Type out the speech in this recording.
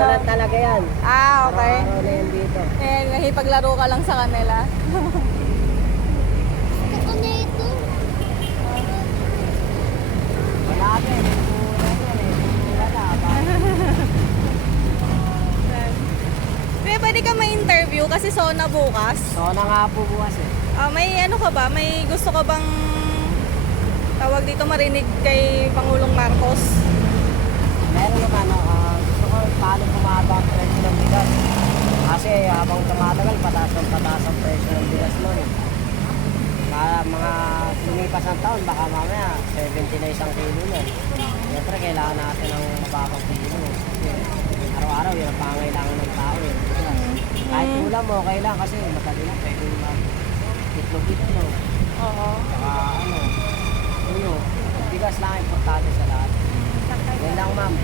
Dito lang talaga yan. Ah, okay. Araw-araw na yan dito. Eh, nahipaglaro ka lang sa kanila. Gusto niya ito. Wala din. Wala. Kaya pwede ka ma-interview kasi SONA bukas. So na nga po bukas eh. May ano ka ba? May gusto ka bang tawag dito marinig kay Pangulong Marcos? Meron naman, gusto ko paano bumaba ang presyo ng bigas. Kasi habang tumatagal, pataas ang presyo ng bigas noon. Mga lumipas ng taon, baka mamaya 70 na isang kilo na. Siyempre, kailangan natin ng mababang kilo. Kasi araw-araw, yun ang pangailangan ng tao. Kahit ulam, okay lang kasi matali lang. Pwede itlog-itlog. Oo. Saka bigas lang importante sa lahat. Yan lang, ma'am.